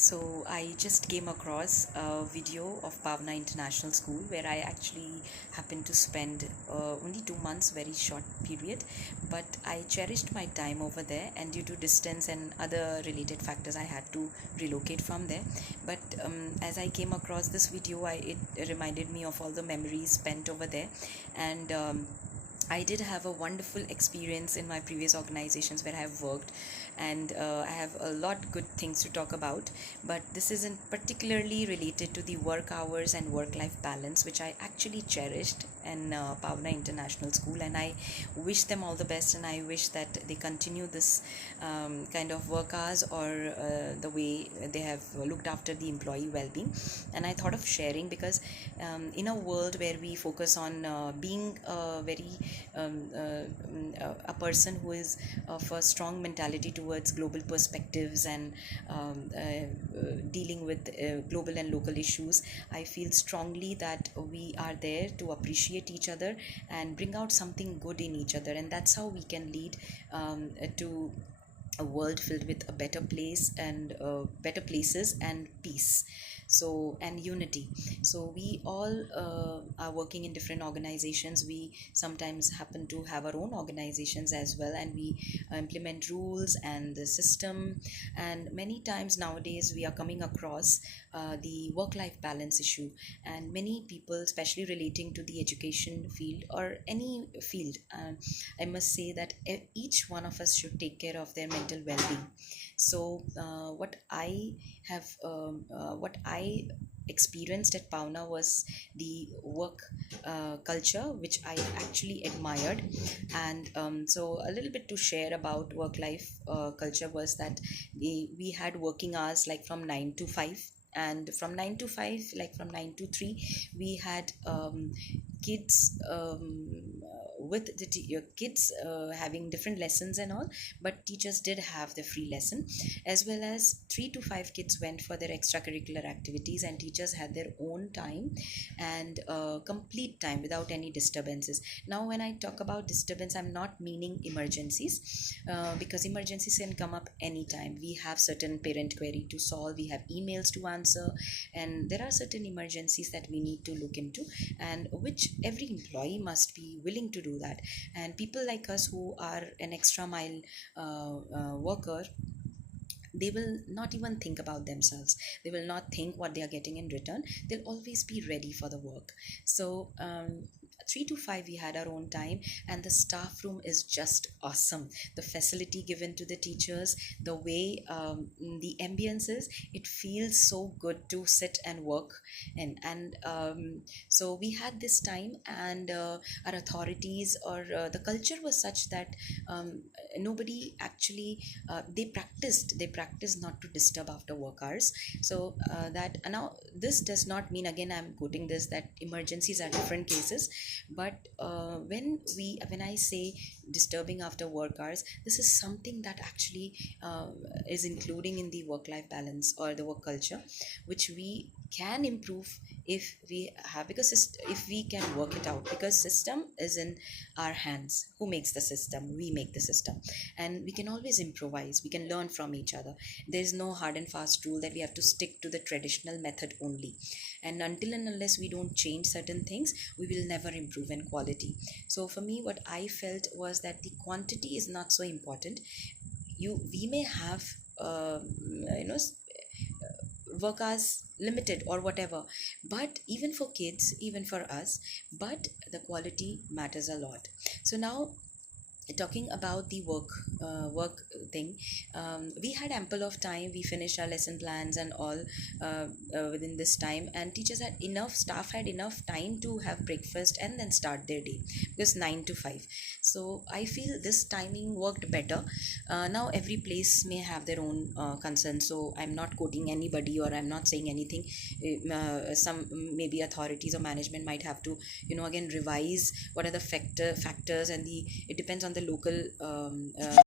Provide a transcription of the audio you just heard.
So I just came across a video of Pavna International School where I actually happened to spend only 2 months, very short period, but I cherished my time over there, and due to distance and other related factors, I had to relocate from there. But as I came across this video, it reminded me of all the memories spent over there, and I did have a wonderful experience in my previous organizations where I have worked, and I have a lot good things to talk about. But this isn't particularly related to the work hours and work-life balance, which I actually cherished in Pavna International School, and I wish them all the best, and I wish that they continue this kind of work hours or the way they have looked after the employee well-being. And I thought of sharing because in a world where we focus on being a person who is of a strong mentality towards global perspectives and dealing with global and local issues, I feel strongly that we are there to appreciate each other and bring out something good in each other, and that's how we can lead to a world filled with a better place and better places and peace, so and unity. So we all are working in different organizations. We sometimes happen to have our own organizations as well, and we implement rules and the system. And many times nowadays we are coming across the work life balance issue, and many people, especially relating to the education field or any field, I must say that each one of us should take care of their mental well-being. So what I experienced at Pauna was the work culture, which I actually admired. And so a little bit to share about work life culture was that we had working hours like from 9 to 5, and from 9 to 5, like from 9 to 3, we had kids with the kids having different lessons and all, but teachers did have the free lesson, as well as 3 to 5 kids went for their extracurricular activities, and teachers had their own time and complete time without any disturbances. Now when I talk about disturbance, I'm not meaning emergencies, because emergencies can come up anytime. We have certain parent query to solve, we have emails to answer, and there are certain emergencies that we need to look into, and which every employee must be willing to do that. And people like us who are an extra mile worker, they will not even think about themselves, they will not think what they are getting in return, they'll always be ready for the work. So 3 to 5 we had our own time, and the staff room is just awesome. The facility given to the teachers, the way the ambience is, it feels so good to sit and work in. And so we had this time, and our authorities or the culture was such that nobody actually they practiced not to disturb after work hours. So that now this does not mean, again I'm quoting this, that emergencies are different cases, but when I say disturbing after work hours, this is something that actually is including in the work life balance or the work culture, which we can improve if we have, because if we can work it out, because system is in our hands. Who makes the system? We make the system, and we can always improvise, we can learn from each other. There is no hard and fast rule that we have to stick to the traditional method only, and until and unless we don't change certain things, we will never improve in quality. So for me, what I felt was that the quantity is not so important. We may have you know work hours limited or whatever, but even for kids, even for us, but the quality matters a lot. So now, talking about the work thing, we had ample of time, we finished our lesson plans and all within this time, and teachers had enough, staff had enough time to have breakfast and then start their day, because 9 to 5. So I feel this timing worked better. Now every place may have their own concerns, so I'm not quoting anybody or I'm not saying anything. Some maybe authorities or management might have to again revise what are the factors, and it depends on the local